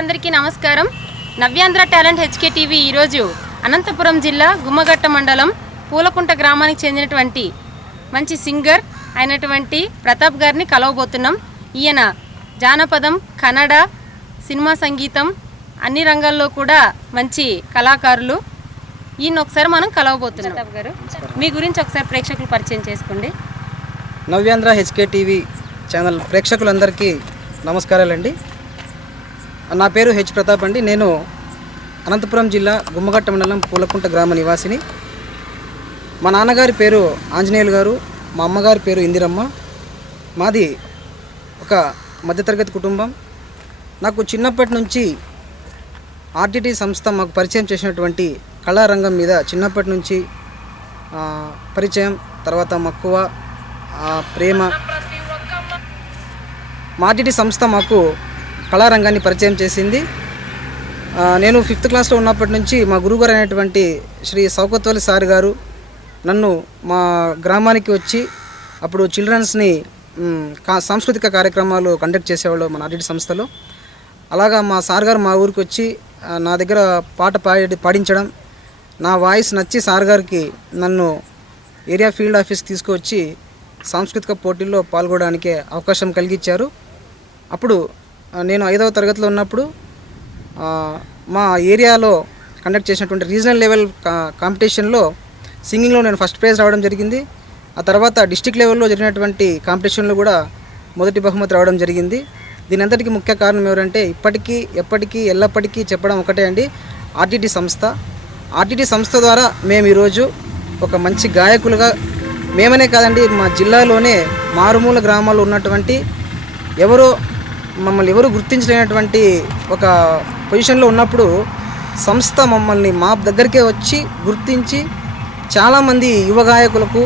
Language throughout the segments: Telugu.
అందరికీ నమస్కారం. నవ్యాంధ్ర టాలెంట్ హెచ్కే టీవీ ఈరోజు అనంతపురం జిల్లా గుమ్మగట్ట మండలం పూలకుంట గ్రామానికి చెందినటువంటి మంచి సింగర్ అయినటువంటి ప్రతాప్ గారిని కలవబోతున్నాం. ఈయన జానపదం, కన్నడ, సినిమా సంగీతం అన్ని రంగాల్లో కూడా మంచి కళాకారులు. ఈయన ఒకసారి మనం కలవబోతున్నాం. ప్రతాప్ గారు, మీ గురించి ఒకసారి ప్రేక్షకులు పరిచయం చేసుకోండి. నవ్యాంధ్ర హెచ్కే టీవీ ఛానల్ ప్రేక్షకులందరికీ నమస్కారాలండి. నా పేరు హెచ్ ప్రతాప్ అండి. నేను అనంతపురం జిల్లా గుమ్మగట్ట మండలం పూలకుంట గ్రామ నివాసిని. మా నాన్నగారి పేరు ఆంజనేయులు గారు, మా అమ్మగారి పేరు ఇందిరమ్మ. మాది ఒక మధ్యతరగతి కుటుంబం. నాకు చిన్నప్పటి నుంచి ఆర్టీటీ సంస్థ మాకు పరిచయం చేసినటువంటి కళారంగం మీద చిన్నప్పటి నుంచి పరిచయం, తర్వాత మక్కువ, ప్రేమ. మా ఆర్టీటీ సంస్థ మాకు కళారంగాన్ని పరిచయం చేసింది. నేను 5th క్లాస్లో ఉన్నప్పటి నుంచి మా గురువుగారు అయినటువంటి శ్రీ సౌకత్వలి సార్ గారు నన్ను మా గ్రామానికి వచ్చి అప్పుడు చిల్డ్రన్స్ని సాంస్కృతిక కార్యక్రమాలు కండక్ట్ చేసేవాళ్ళు మన ఆర్టీటీ సంస్థలో. అలాగా మా సార్ గారు మా ఊరికి వచ్చి నా దగ్గర పాట పాడించడం, నా వాయిస్ నచ్చి సార్ గారికి నన్ను ఏరియా ఫీల్డ్ ఆఫీస్కి తీసుకువచ్చి సాంస్కృతిక పోటీల్లో పాల్గొనడానికి అవకాశం కలిగించారు. అప్పుడు నేను 5వ తరగతిలో ఉన్నప్పుడు మా ఏరియాలో కండక్ట్ చేసినటువంటి రీజనల్ లెవెల్ కాంపిటీషన్లో సింగింగ్లో నేను ఫస్ట్ ప్రైజ్ రావడం జరిగింది. ఆ తర్వాత డిస్ట్రిక్ట్ లెవెల్లో జరిగినటువంటి కాంపిటీషన్లో కూడా మొదటి బహుమతి రావడం జరిగింది. దీని అంతటికీ ముఖ్య కారణం ఎవరంటే ఇప్పటికీ, ఎప్పటికీ, ఎల్లప్పటికీ చెప్పడం ఒకటే అండి, ఆర్టీటీ సంస్థ. ఆర్టీటీ సంస్థ ద్వారా మేము ఈరోజు ఒక మంచి గాయకులుగా, మేమనే కాదండి, మా జిల్లాలోనే మారుమూల గ్రామాల్లో ఉన్నటువంటి మమ్మల్ని ఎవరు గుర్తించలేనటువంటి ఒక పొజిషన్లో ఉన్నప్పుడు సంస్థ మమ్మల్ని మా దగ్గరికే వచ్చి గుర్తించి చాలామంది యువ గాయకులకు,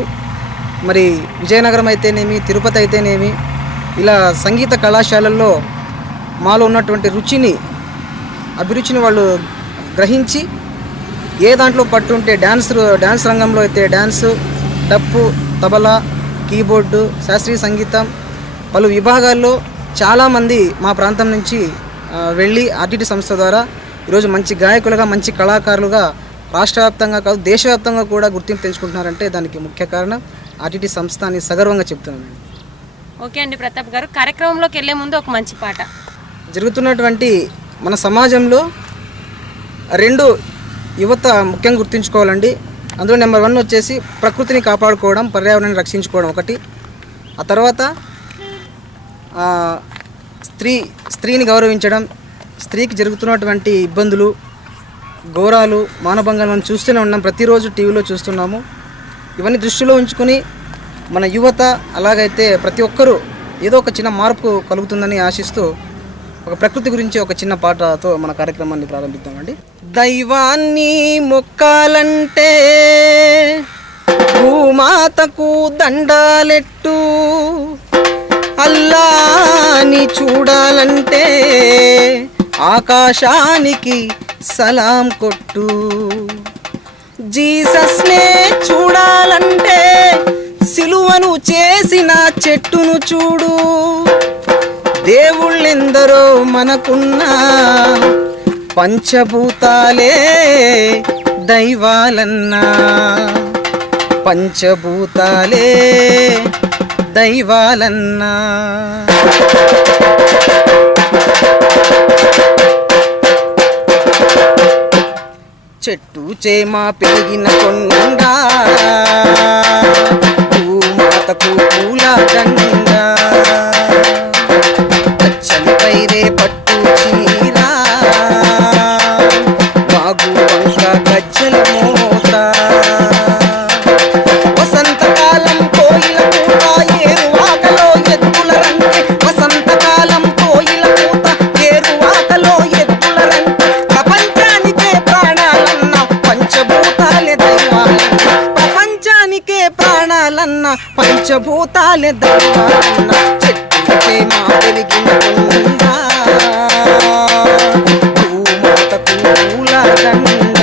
మరి విజయనగరం అయితేనేమి, తిరుపతి అయితేనేమి, ఇలా సంగీత కళాశాలల్లో మాలో ఉన్నటువంటి అభిరుచిని వాళ్ళు గ్రహించి ఏ దాంట్లో పట్టుంటే డ్యాన్స్ రంగంలో అయితే డ్యాన్సు, డప్పు, తబలా, కీబోర్డు, శాస్త్రీయ సంగీతం, పలు విభాగాల్లో చాలామంది మా ప్రాంతం నుంచి వెళ్ళి ఆర్టీటీ సంస్థ ద్వారా ఈరోజు మంచి గాయకులుగా, మంచి కళాకారులుగా రాష్ట్ర వ్యాప్తంగా కాదు దేశవ్యాప్తంగా కూడా గుర్తింపు తెచ్చుకుంటున్నారంటే దానికి ముఖ్య కారణం ఆర్టీటీ సంస్థ అని సగర్వంగా చెప్తున్నాను. ఓకే అండి ప్రతాప్ గారు, కార్యక్రమంలోకి వెళ్ళే ముందు ఒక మంచి పాట. జరుగుతున్నటువంటి మన సమాజంలో 2 యువత ముఖ్యంగా గుర్తుంచుకోవాలండి. అందులో నెంబర్ 1 వచ్చేసి ప్రకృతిని కాపాడుకోవడం, పర్యావరణాన్ని రక్షించుకోవడం ఒకటి. ఆ తర్వాత స్త్రీని గౌరవించడం, స్త్రీకి జరుగుతున్నటువంటి ఇబ్బందులు, ఘోరాలు, మానభంగాలు మనం చూస్తూనే ఉన్నాం, ప్రతిరోజు టీవీలో చూస్తున్నాము. ఇవన్నీ దృష్టిలో ఉంచుకొని మన యువత, అలాగైతే ప్రతి ఒక్కరూ ఏదో ఒక చిన్న మార్పు కలుగుతుందని ఆశిస్తూ ఒక ప్రకృతి గురించి ఒక చిన్న పాటతో మన కార్యక్రమాన్ని ప్రారంభిద్దామండి. దైవాన్ని మొక్కాలంటే, భూమాతకు దండాలెట్టు, అల్లాని చూడాలంటే ఆకాశానికి సలాం కొట్టు, జీసస్నే చూడాలంటే సిలువను చేసిన చెట్టును చూడు, దేవుళ్ళెందరో మనకున్నా పంచభూతాలే దైవాలన్నా, పంచభూతాలే దైవాలన్నా. చెట్టు చేమ పెరిగిన కొండ, భూమాతకు పూల దండ, పచ్చని పైరే పట్టు చీర, వాగు వంక గజ్జల మోత, వసంతకాలం కోయిల పూత, ఏరువాకలో ఎద్దుల రంకె, వసంతకాలం కోయిల పూత, ఏరువాకలో ఎద్దుల రంకె, ప్రపంచానికే ప్రాణాలన్న పంచభూతాలే దైవాలన్న, ప్రపంచానికే ప్రాణాలన్న పంచభూతాలే దైవాలన్న. చెట్టు చేమ పెరిగిన కొండ, భూమాతకు పూల దండ,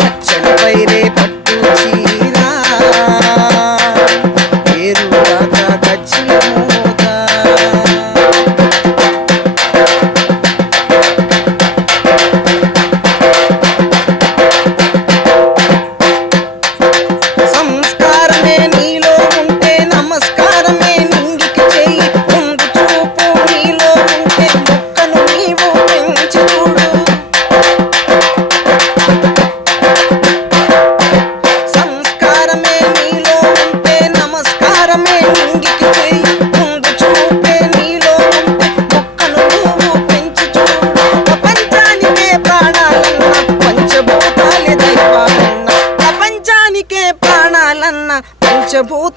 పచ్చని పైరే పట్టు చీర, ఏరువాక గజ్జల మోత.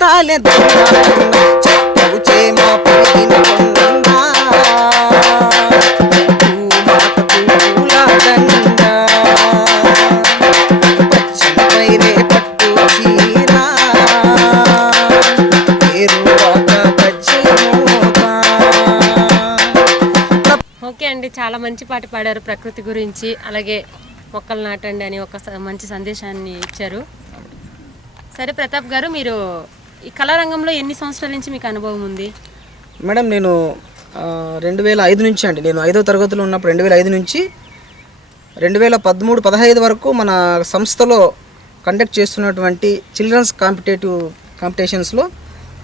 పూతాలే చెట్టు చేమ పెరిగిన కొండ పూమాటకు పూలదండ పచ్చని పైరే పట్టు చీర ఏరువాక గజ్జెల మోత. ఓకే అండి, చాలా మంచి పాట పాడారు ప్రకృతి గురించి, అలాగే మొక్కలు నాటండి అని ఒక మంచి సందేశాన్ని ఇచ్చారు. సరే ప్రతాప్ గారు, మీరు ఈ కళారంగంలో ఎన్ని సంవత్సరాల నుంచి మీకు అనుభవం ఉంది? మేడం నేను 2005 నుంచి అండి, నేను 5వ తరగతిలో ఉన్నప్పుడు 2005 నుంచి 2013-15 వరకు మన సంస్థలో కండక్ట్ చేస్తున్నటువంటి చిల్డ్రన్స్ కాంపిటీషన్స్లో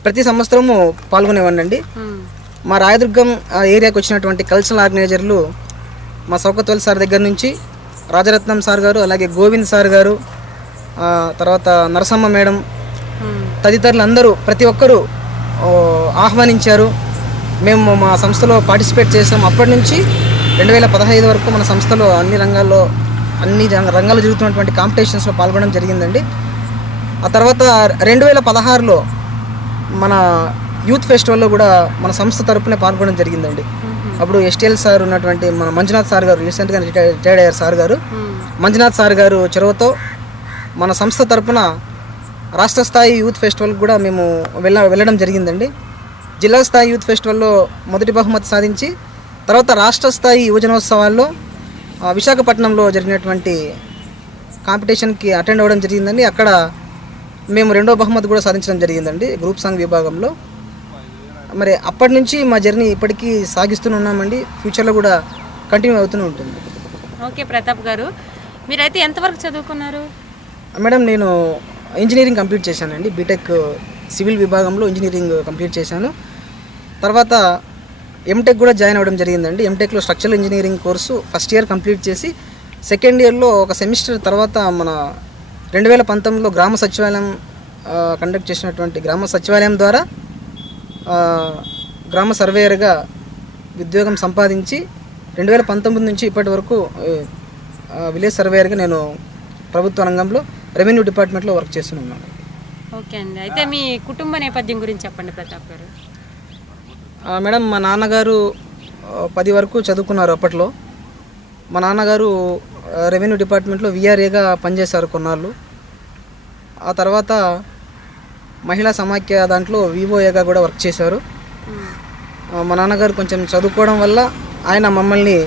ప్రతి సంవత్సరము పాల్గొనేవాడినండి. మా రాయదుర్గం ఏరియాకి వచ్చినటువంటి కల్చరల్ ఆర్గనైజర్లు మా సౌకత్వల్ సార్ దగ్గర నుంచి రాజరత్నం సార్ గారు, అలాగే గోవింద్ సార్ గారు, తర్వాత నరసమ్మ మేడం తదితరులు అందరూ ప్రతి ఒక్కరూ ఆహ్వానించారు. మేము మా సంస్థలో పార్టిసిపేట్ చేసాం. అప్పటి నుంచి 2015 వరకు మన సంస్థలో అన్ని రంగాల్లో జరుగుతున్నటువంటి కాంపిటీషన్స్లో పాల్గొనడం జరిగిందండి. ఆ తర్వాత 2016లో మన యూత్ ఫెస్టివల్లో కూడా మన సంస్థ తరపునే పాల్గొనడం జరిగిందండి. అప్పుడు ఎస్టీఎల్ సార్ ఉన్నటువంటి మన మంజునాథ్ సార్ గారు, రీసెంట్గా రిటైర్డ్ అయ్యారు సార్ గారు, మంజునాథ్ సార్ గారు చొరవతో మన సంస్థ తరపున రాష్ట్ర స్థాయి యూత్ ఫెస్టివల్ కూడా మేము వెళ్ళడం జరిగిందండి. జిల్లా స్థాయి యూత్ ఫెస్టివల్లో మొదటి బహుమతి సాధించి, తర్వాత రాష్ట్ర స్థాయి యువజనోత్సవాల్లో విశాఖపట్నంలో జరిగినటువంటి కాంపిటీషన్కి అటెండ్ అవ్వడం జరిగిందండి. అక్కడ మేము 2వ బహుమతి కూడా సాధించడం జరిగిందండి గ్రూప్ సాంగ్ విభాగంలో. మరి అప్పటి నుంచి మా జర్నీ ఇప్పటికీ సాగిస్తూనే ఉన్నామండి. ఫ్యూచర్లో కూడా కంటిన్యూ అవుతూనే ఉంటుంది. ఓకే ప్రతాప్ గారు, మీరైతే ఎంతవరకు చదువుకున్నారు? మేడం నేను ఇంజనీరింగ్ కంప్లీట్ చేశానండి. బీటెక్ సివిల్ విభాగంలో ఇంజనీరింగ్ కంప్లీట్ చేశాను. తర్వాత ఎంటెక్ కూడా జాయిన్ అవ్వడం జరిగిందండి. ఎంటెక్లో structural engineering course first year complete చేసి సెకండ్ ఇయర్లో ఒక సెమిస్టర్ తర్వాత మన 2019లో గ్రామ సచివాలయం కండక్ట్ చేసినటువంటి గ్రామ సచివాలయం ద్వారా గ్రామ సర్వేయర్గా ఉద్యోగం సంపాదించి 2019 నుంచి ఇప్పటి వరకు విలేజ్ సర్వేయర్గా నేను ప్రభుత్వ రంగంలో రెవెన్యూ డిపార్ట్మెంట్లో వర్క్ చేస్తున్నాను. ఓకే అండి, అయితే మీ కుటుంబ నేపథ్యం గురించి చెప్పండి ప్రతాప్ గారు. మేడం మా నాన్నగారు 10 వరకు చదువుకున్నారు. అప్పట్లో మా నాన్నగారు రెవెన్యూ డిపార్ట్మెంట్లో విఆర్ఏగా పనిచేశారు కొన్నాళ్ళు. ఆ తర్వాత మహిళా సమాఖ్య దాంట్లో వివోఏగా కూడా వర్క్ చేశారు. మా నాన్నగారు కొంచెం చదువుకోవడం వల్ల ఆయన మమ్మల్ని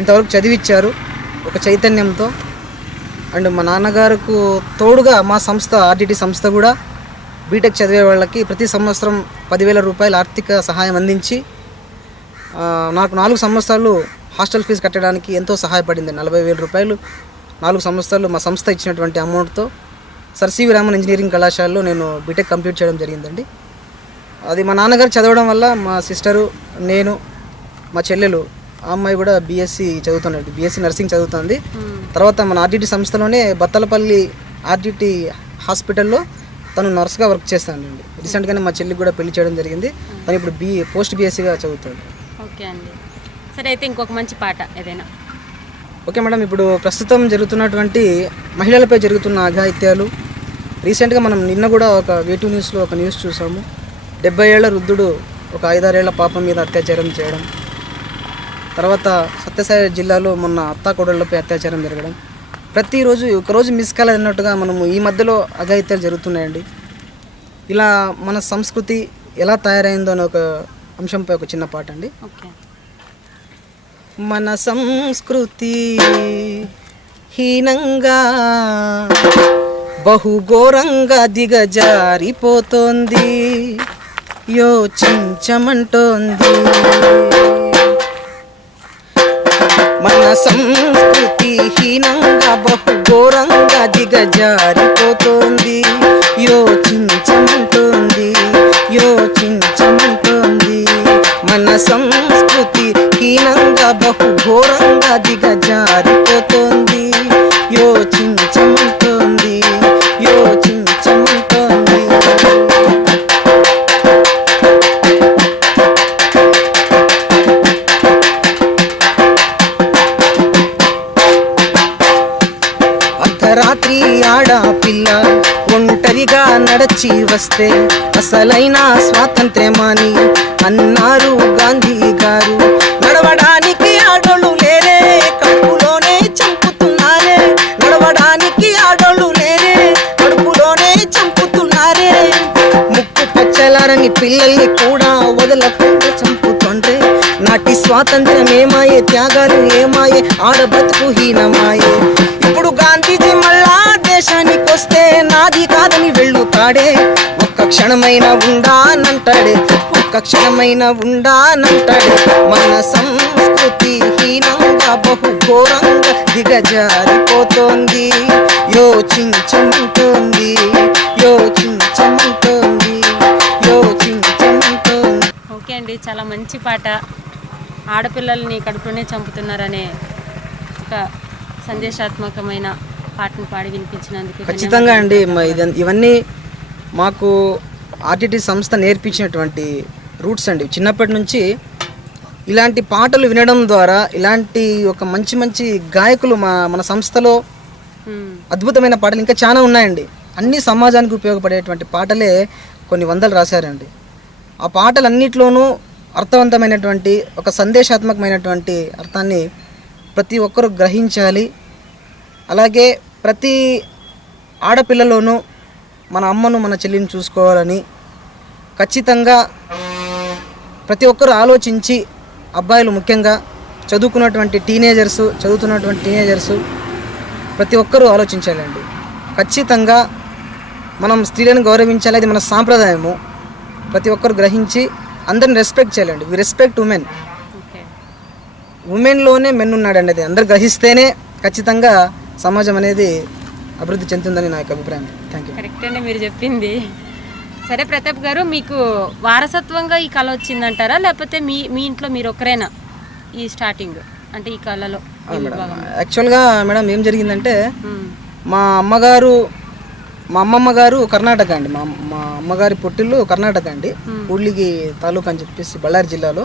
ఇంతవరకు చదివించారు ఒక చైతన్యంతో. అండ్ మా నాన్నగారికి తోడుగా మా సంస్థ ఆర్డిటి సంస్థ కూడా బీటెక్ చదివే వాళ్ళకి ప్రతి సంవత్సరం 10,000 రూపాయల ఆర్థిక సహాయం అందించి నాకు 4 సంవత్సరాలు హాస్టల్ ఫీజు కట్టడానికి ఎంతో సహాయపడింది. 40,000 రూపాయలు 4 సంవత్సరాలు మా సంస్థ ఇచ్చినటువంటి అమౌంట్తో సర్ సివి రామన్ ఇంజనీరింగ్ కళాశాలలో నేను బీటెక్ కంప్లీట్ చేయడం జరిగిందండి. అది మా నాన్నగారు చదవడం వల్ల మా సిస్టరు, నేను, మా చెల్లెలు, ఆ అమ్మాయి కూడా బీఎస్సీ చదువుతుంది, బీఎస్సీ నర్సింగ్ చదువుతుంది. తర్వాత మన ఆర్డిటి సంస్థలోనే బత్తలపల్లి ఆర్డిటి హాస్పిటల్లో తను నర్స్గా వర్క్ చేస్తానండి. రీసెంట్గానే మా చెల్లికి కూడా పెళ్లి చేయడం జరిగింది. తను ఇప్పుడు పోస్ట్ బీఎస్సీగా చదువుతుంది. ఓకే అండి, సరే అయితే ఇంకొక మంచి పాట ఏదైనా. ఓకే మేడం, ఇప్పుడు ప్రస్తుతం జరుగుతున్నటువంటి మహిళలపై జరుగుతున్న అఘాయిత్యాలు, రీసెంట్గా మనం నిన్న కూడా ఒక వేటూ న్యూస్లో ఒక న్యూస్ చూసాము. 70 ఏళ్ల వృద్ధుడు ఒక 5-6 ఏళ్ల పాప మీద అత్యాచారం చేయడం, తర్వాత సత్యసాయి జిల్లాలో మొన్న అత్తాకోడళ్లపై అత్యాచారం జరగడం, ప్రతిరోజు ఒకరోజు మిస్ కాలేదన్నట్టుగా మనము ఈ మధ్యలో అఘాయిత్యాలు జరుగుతున్నాయండి. ఇలా మన సంస్కృతి ఎలా తయారైందో అనే ఒక అంశంపై ఒక చిన్న పాట అండి. ఓకే. మన సంస్కృతి హీనంగా బహుఘోరంగా దిగజారిపోతోంది, యోచించమంటోంది. మన సంస్కృతి హీనంగా బహుఘోరంగా దిగజారిపోతోంది, యోచించమంటోంది, యోచించమంటోంది. మన సంస్కృతి హీనంగా బహుఘోరంగా దిగజారిపోతోంది, యోచించమంటోంది, యోచించమంటోంది. అర్ధరాత్రి ఆడపిల్ల ఒంటరి ఒంటరిగా నడచి వస్తే అసలైన స్వాతంత్ర్యమని అన్నారు గాంధీ గారు. నడవడానికి ఆడోళ్ళు లేరే, కడుపులోనే చంపుతున్నారే. నడవడానికి ఆడోళ్ళు లేరే, కడుపులోనే చంపుతున్నారే. ముక్కు పచ్చలారని పిల్లల్ని కూడా వదలకుండా చంపుతుండ్రే. నాటి స్వాతంత్ర్యం ఏమాయే, త్యాగాలు ఏమాయే, ఆడ బ్రతుకు హీనమాయే. ఇప్పుడు గాంధీజీ మళ్ళా దేశానికి వస్తే నాది కాదని వెళ్ళుతాడే. ఒక్క క్షణమైన ఉండానంటాడే, ఒక్క క్షణమైన ఉండానంటాడే. మన సంస్కృతి హీనంగా బహు ఘోరంగా దిగజారిపోతోంది. యోచించమంటోంది, యోచించమంటోంది, యోచించమంటోంది. ఓకే అండి, చాలా మంచి పాట. ఆడపిల్లల్ని కడుపులోనే చంపుతున్నారనే ఒక సందేశాత్మకమైన పాటను పాడి వినిపించినందుకు ఖచ్చితంగా అండి. ఇవన్నీ మాకు ఆర్టీటీ సంస్థ నేర్పించినటువంటి రూట్స్ అండి. చిన్నప్పటి నుంచి ఇలాంటి పాటలు వినడం ద్వారా ఇలాంటి ఒక మంచి మంచి గాయకులు మన సంస్థలో అద్భుతమైన పాటలు ఇంకా చాలా ఉన్నాయండి. అన్ని సమాజానికి ఉపయోగపడేటువంటి పాటలే కొన్ని వందలు రాశారండి. ఆ పాటలన్నిట్లోనూ అర్థవంతమైనటువంటి ఒక సందేశాత్మకమైనటువంటి అర్థాన్ని ప్రతి ఒక్కరూ గ్రహించాలి. అలాగే ప్రతి ఆడపిల్లలోనూ మన అమ్మను మన చెల్లిని చూసుకోవాలని ఖచ్చితంగా ప్రతి ఒక్కరూ ఆలోచించి, అబ్బాయిలు ముఖ్యంగా చదువుతున్నటువంటి టీనేజర్సు ప్రతి ఒక్కరూ ఆలోచించాలండి. ఖచ్చితంగా మనం స్త్రీలను గౌరవించాలి, అది మన సాంప్రదాయము. ప్రతి ఒక్కరు గ్రహించి అందరిని రెస్పెక్ట్ చేయాలండి. We respect women. ఉమెన్లోనే మెన్ ఉన్నాడండి. అది అందరు గ్రహిస్తేనే ఖచ్చితంగా సమాజం అనేది అభివృద్ధి చెందుతుందని నా యొక్క అభిప్రాయం. Thank you. కరెక్ట్ అండి మీరు చెప్పింది. సరే ప్రతాప్ గారు, మీకు వారసత్వంగా ఈ కళ వచ్చిందంటారా, లేకపోతే మీ ఇంట్లో మీరు ఒకరేనా ఈ స్టార్టింగ్ అంటే ఈ కళలో? యాక్చువల్గా మేడం ఏం జరిగిందంటే, మా అమ్మమ్మ గారు కర్ణాటక అండి. మా అమ్మగారి పుట్టిల్లు కర్ణాటక అండి, కూడ్లిగి తాలూకా అని చెప్పేసి బళ్ళారి జిల్లాలో.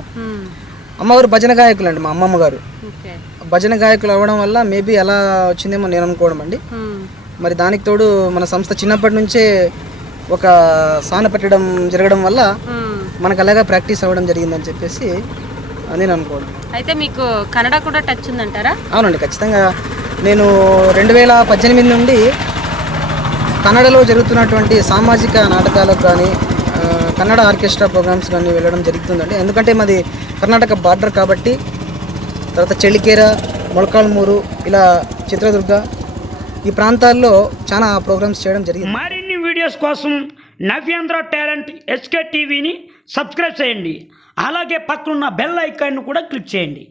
అమ్మగారు భజన గాయకులు అండి. మా అమ్మమ్మ గారు భజన గాయకులు అవ్వడం వల్ల మేబీ అలా వచ్చిందేమో నేను అనుకోవడం అండి. మరి దానికి తోడు మన సంస్థ చిన్నప్పటి నుంచే ఒక సాన పెట్టడం జరగడం వల్ల మనకు అలాగా ప్రాక్టీస్ అవ్వడం జరిగిందని చెప్పేసి నేను అనుకోవడం. అయితే మీకు కన్నడ కూడా టచ్ ఉందంటారా? అవునండి, ఖచ్చితంగా. నేను 2018 నుండి కన్నడలో జరుగుతున్నటువంటి సామాజిక నాటకాలకు కానీ కన్నడ ఆర్కెస్ట్రా ప్రోగ్రామ్స్ కానీ వెళ్ళడం జరుగుతుందండి. ఎందుకంటే మాది కర్ణాటక బార్డర్ కాబట్టి. తర్వాత చెలికేర, మొలకాల్మూరు, ఇలా చిత్రదుర్గ ఈ ప్రాంతాల్లో చాలా ప్రోగ్రామ్స్ చేయడం జరిగింది. మరిన్ని వీడియోస్ కోసం నవ్యాంధ్ర టాలెంట్ HK టీవీని సబ్స్క్రైబ్ చేయండి. అలాగే పక్కనున్న బెల్ ఐకాన్ను కూడా క్లిక్ చేయండి.